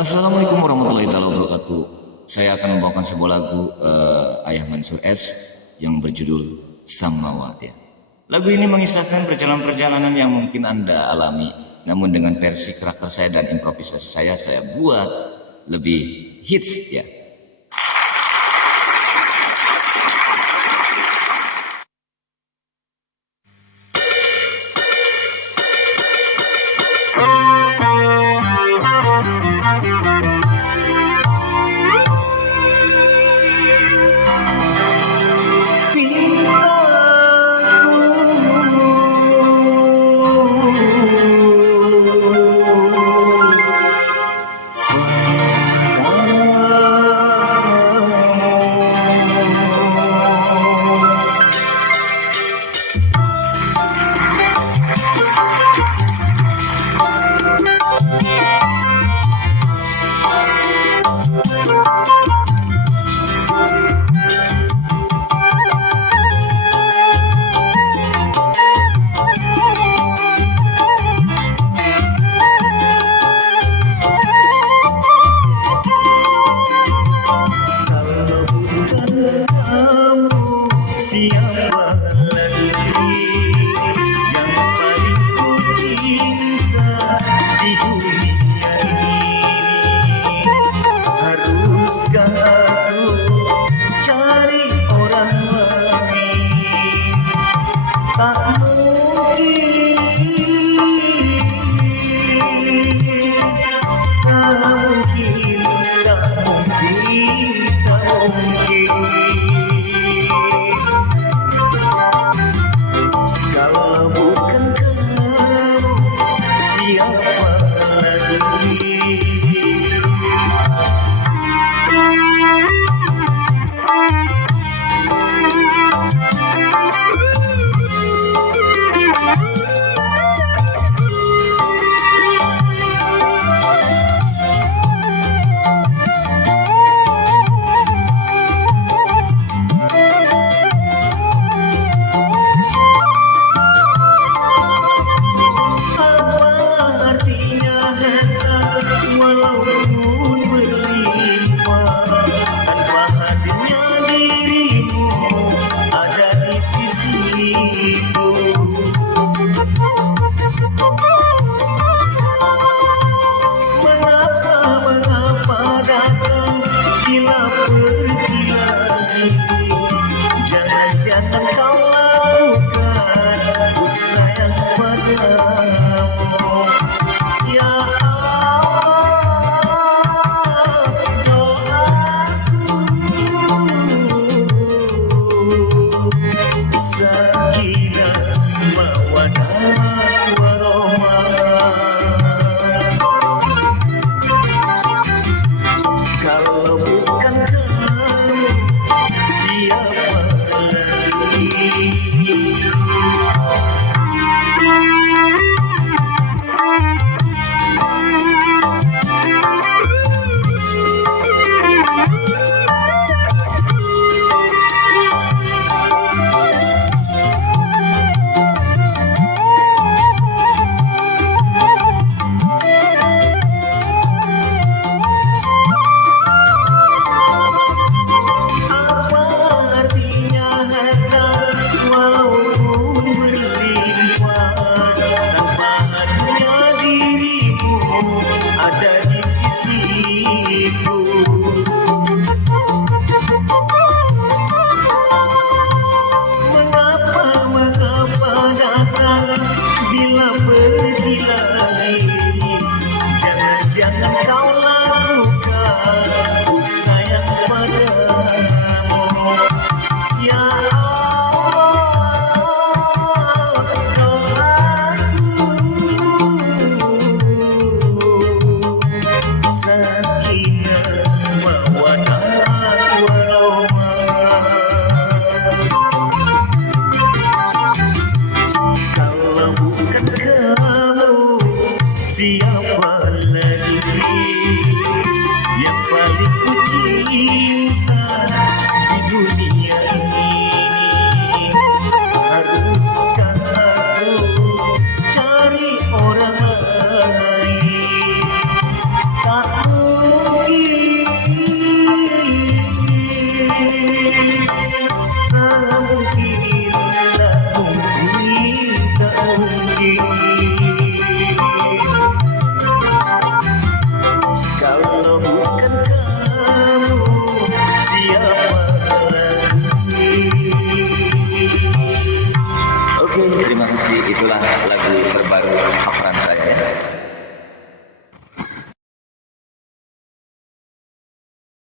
Assalamualaikum warahmatullahi wabarakatuh. Saya akan membawakan sebuah lagu Ayah Mansur S yang berjudul Sang Mawar. Ya. Lagu ini mengisahkan perjalanan-perjalanan yang mungkin Anda alami, namun dengan versi karakter saya dan improvisasi saya buat lebih hits ya. Siapa lagi yang paling ku cinta di dunia ini? Haruskah aku cari orang lain? Tak mungkin, tak mungkin, tak mungkin, tak mungkin. itulah lagu terbaru